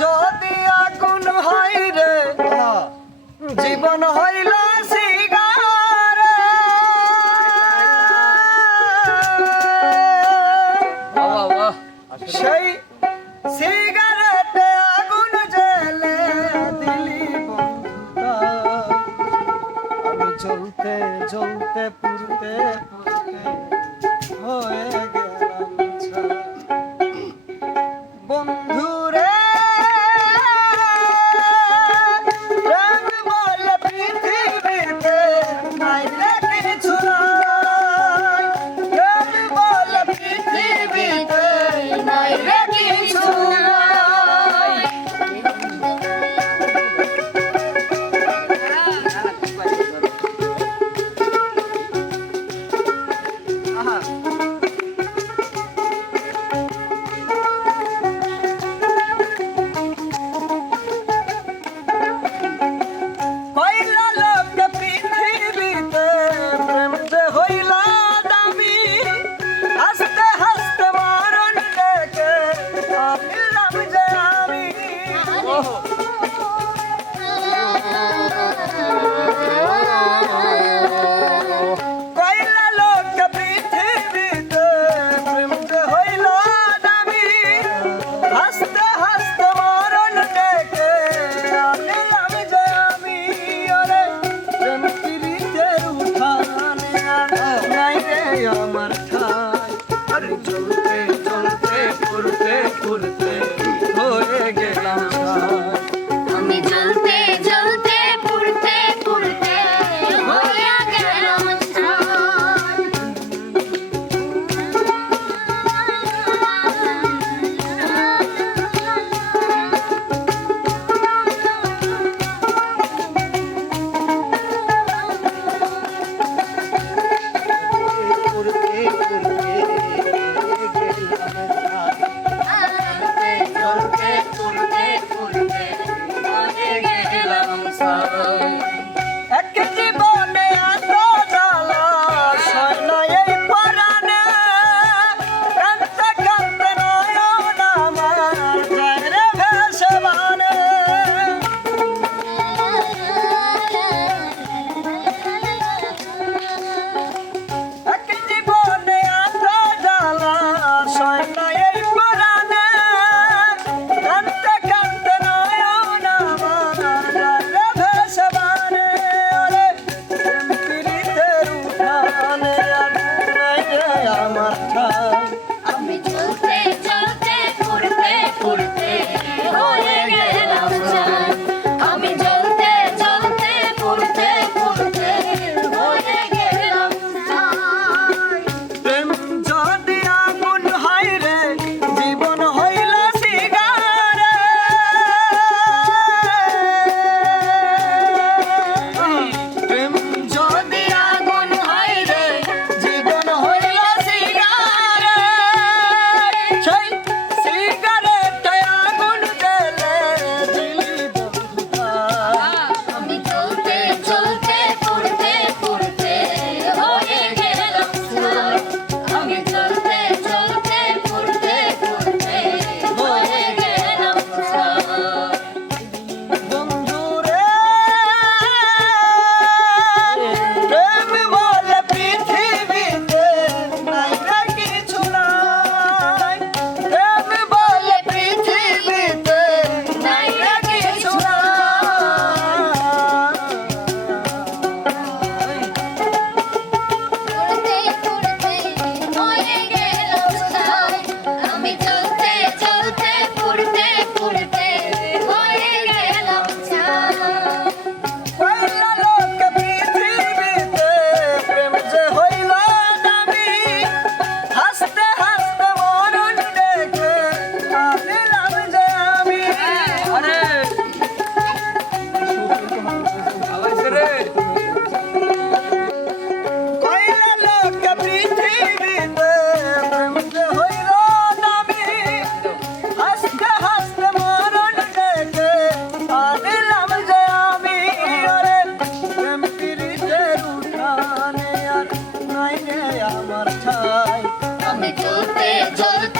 যদি আগুন হয় রে জীবন হইল সেই সিগারেটে আগুন জ্বেলে দিলি আমি জ্বলতে পুরতে হয়ে আমার ঠাই আমি চলতে Bye. চলতে চলতে